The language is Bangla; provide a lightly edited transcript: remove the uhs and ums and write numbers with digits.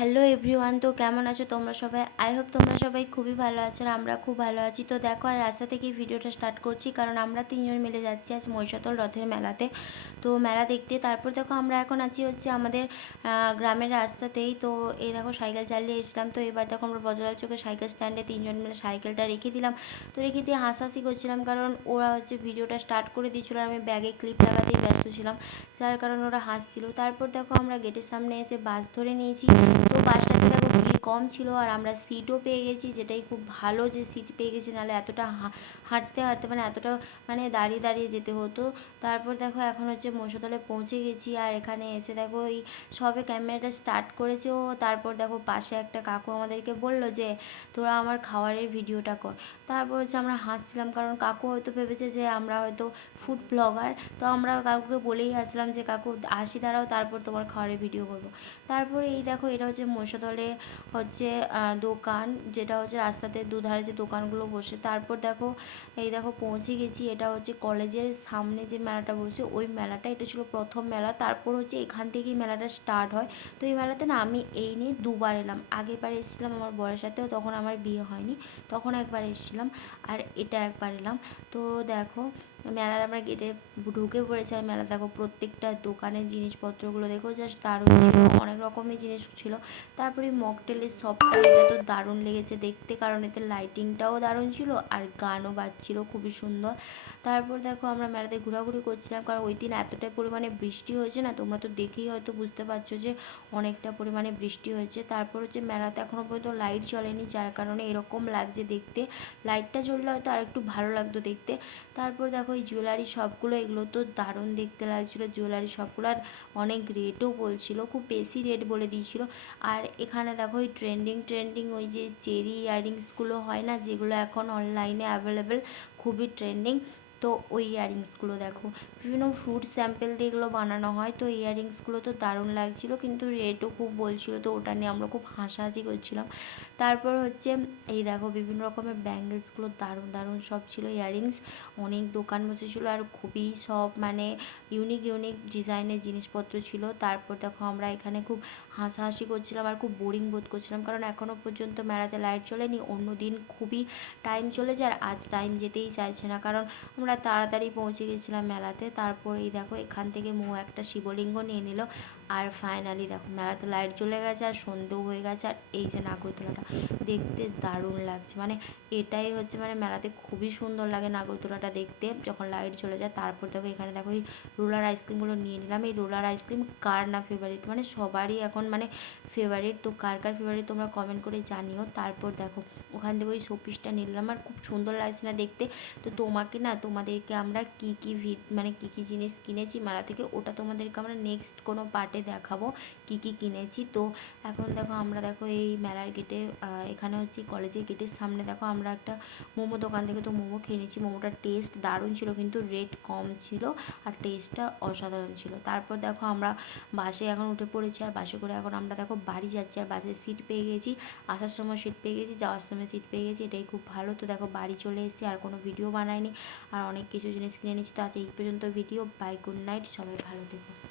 হ্যালো এভরিওয়ান, তো কেমন আছো তোমরা সবাই? আই হোপ তোমরা সবাই খুবই ভালো আছো আর আমরা খুব ভালো আছি। তো দেখো, আর রাস্তা থেকেই ভিডিওটা স্টার্ট করছি, কারণ আমরা তিনজন মিলে যাচ্ছি আজ মহিষাদল রথের মেলাতে। তো মেলা দেখতে, তারপর দেখো আমরা এখন আছি হচ্ছে আমাদের গ্রামের রাস্তাতেই। তো এই দেখো সাইকেল চালিয়ে এসলাম। তো এবার দেখো আমরা বজলার চোখে সাইকেল স্ট্যান্ডে তিনজন মিলে সাইকেলটা রেখে দিলাম। তো রেখে দিয়ে হাসাহাসি করছিলাম, কারণ ওরা হচ্ছে ভিডিওটা স্টার্ট করে দিয়েছিলো আর আমি ব্যাগে ক্লিপ লাগাতেই ব্যস্ত ছিলাম, যার কারণে ওরা হাসছিল। তারপর দেখো আমরা গেটের সামনে এসে বাস ধরে নিয়েছি। তো বাসটাতে দেখো ভিড় কম ছিল আর আমরা সিটও পেয়ে গেছি, যেটাই খুব ভালো যে সিট পেয়ে গেছি, নাহলে এতটা হাঁটতে হাঁটতে মানে এতটা মানে দাঁড়িয়ে দাঁড়িয়ে যেতে হতো। তারপর দেখো এখন হচ্ছে মহিষাদলে পৌঁছে গেছি, আর এখানে এসে দেখো এই সবে ক্যামেরাটা স্টার্ট করেছে ও। তারপর দেখো পাশে একটা কাকু আমাদেরকে বলল যে তোরা আমার খাবারের ভিডিওটা কর। তারপর হচ্ছে আমরা হাসছিলাম, কারণ কাকু হয়তো ভেবেছে যে আমরা হয়তো ফুড ব্লগার। তো আমরা কাকুকে বলেই আসলাম যে কাকু আসি দাঁড়াও, তারপর তোমার খাবারের ভিডিও করবো। তারপরে এই দেখো এটা হচ্ছে মহিষাদলে হচ্ছে দোকান, যেটা হচ্ছে রাস্তাতে দুধারে যে দোকানগুলো বসে। তারপর দেখো এই দেখো পৌঁছে গেছি। এটা হচ্ছে কলেজের সামনে যে মেলাটা বসে ওই মেলাটা, এটা ছিল প্রথম মেলা। তারপর হচ্ছে এখান থেকেই মেলাটা স্টার্ট হয়। তো এই মেলাতে না আমি এই নিয়ে দুবার এলাম। আগের বার এসেছিলাম আমার বরের সাথেও, তখন আমার বিয়ে হয়নি, তখন একবার এসেছিলাম, আর এটা একবার এলাম। তো দেখো মেলার আমরা গেটে ঢুকে পড়েছি, আর মেলা দেখো প্রত্যেকটা দোকানের জিনিসপত্রগুলো দেখো জাস্ট দারুণ ছিল, অনেক রকমের জিনিস ছিল। তারপরে মকটেলের শপটা, এটা তো দারুণ লেগেছে দেখতে, কারণ এতে লাইটিংটাও দারুণ ছিল আর গানও বাজছিল খুবই সুন্দর। তারপর দেখো আমরা মেলাতে ঘোরাঘুরি করছিলাম, কারণ ওই দিন এতটাই পরিমাণে বৃষ্টি হয়েছে না, তোমরা তো দেখেই হয়তো বুঝতে পারছো যে অনেকটা পরিমাণে বৃষ্টি হয়েছে। তারপর হচ্ছে মেলাতে এখনও পর্যন্ত লাইট জ্বলেনি, যার কারণে এরকম লাগছে দেখতে। লাইটটা জ্বললে হয়তো আর একটু ভালো লাগতো দেখতে। তারপর দেখো এই জুয়েলারি শপগুলো, এগুলো তো দারুণ দেখতে লাগছিলো জুয়েলারি শপগুলো, আর অনেক রেটও বলছিল, খুব বেশি রেট বলে দিয়েছিল। আর এখানে দেখো ওই ট্রেন্ডিং ওই যে চেরি ইয়াররিংসগুলো হয় না, যেগুলো এখন অনলাইনে অ্যাভেলেবেল, খুবই ট্রেন্ডিং। তো ওই ইয়াররিংসগুলো দেখো বিভিন্ন ফ্রুট স্যাম্পেল দিয়ে এগুলো বানানো হয়। তো ইয়াররিংসগুলো তো দারুণ লাগছিলো, কিন্তু রেটও খুব বলছিল, তো ওটা নিয়ে আমরা খুব হাসাহাসি করছিলাম। তারপর হচ্ছে এই দেখো বিভিন্ন রকমের ব্যাঙ্গেলসগুলো দারুণ দারুণ সব ছিল ইয়াররিংস, অনেক দোকান বসেছিলো আর খুবই সব মানে ইউনিক ডিজাইনের জিনিসপত্র ছিল। তারপর দেখো আমরা এখানে খুব হাসাহাসি করছিলাম আর খুব বোরিং বোধ করছিলাম, কারণ এখনও পর্যন্ত মেলাতে লাইট জ্বলেনি। অন্য দিন খুবই টাইম চলে যায়, আর আজ টাইম যেতেই চাইছে না, কারণ আমরা তাড়াতাড়ি পৌঁছে গেছিলাম মেলাতে। তারপর এই দেখো এখান থেকে মো একটা শিবলিঙ্গ নিয়ে নিল। আর ফাইনালি দেখো মেলাতে লাইট জ্বলে গেছে আর সন্ধেও হয়ে গেছে, আর এই যে নাগরদোলাটা দেখতে দারুণ লাগছে, মানে এটাই হচ্ছে মানে মেলাতে খুবই সুন্দর লাগে নাগরদোলাটা দেখতে যখন লাইট চলে যায়। তারপর দেখো এখানে দেখো এই রোলার আইসক্রিমগুলো নিয়ে নিলাম। এই রোলার আইসক্রিম কার না ফেভারিট, মানে সবারই এখন মানে ফেভারিট। তো কার কার ফেভারিট তোমরা কমেন্ট করে জানিও। তারপর দেখো ওখান থেকে ওই শোপিসটা নিলাম, আর খুব সুন্দর লাগছে না দেখতে। তো তোমাকে না তোমাদেরকে আমরা কী কী মানে কী কী জিনিস কিনেছি মেলা থেকে, ওটা তোমাদেরকে আমরা নেক্সট কোনো পার্টে দেখাবো কী কী কিনেছি। তো এখন দেখো আমরা দেখো এই মেলার গেটে, এখানে হচ্ছে কলেজের গেটের সামনে দেখো আমরা একটা মোমো দোকান থেকে তো মোমো খেয়ে নিয়েছি। মোমোটার টেস্ট দারুণ ছিল, কিন্তু রেট কম ছিল আর টেস্টটা অসাধারণ ছিল। তারপর দেখো আমরা বাসে এখন উঠে পড়েছি, আর বাসে করে এখন আমরা দেখো বাড়ি যাচ্ছি, আর বাসের সিট পেয়ে গেছি, আসার সময় সিট পেয়ে গেছি, যাওয়ার সময় সিট পেয়ে গেছি, এটাই খুব ভালো। তো দেখো বাড়ি চলে এসেছি, আর কোনো ভিডিও বানাইনি, আর অনেক কিছু জিনিস কিনে নিচ্ছি। তো আজ এই পর্যন্ত ভিডিও, বাই, গুড নাইট, সবাই ভালো থেকো।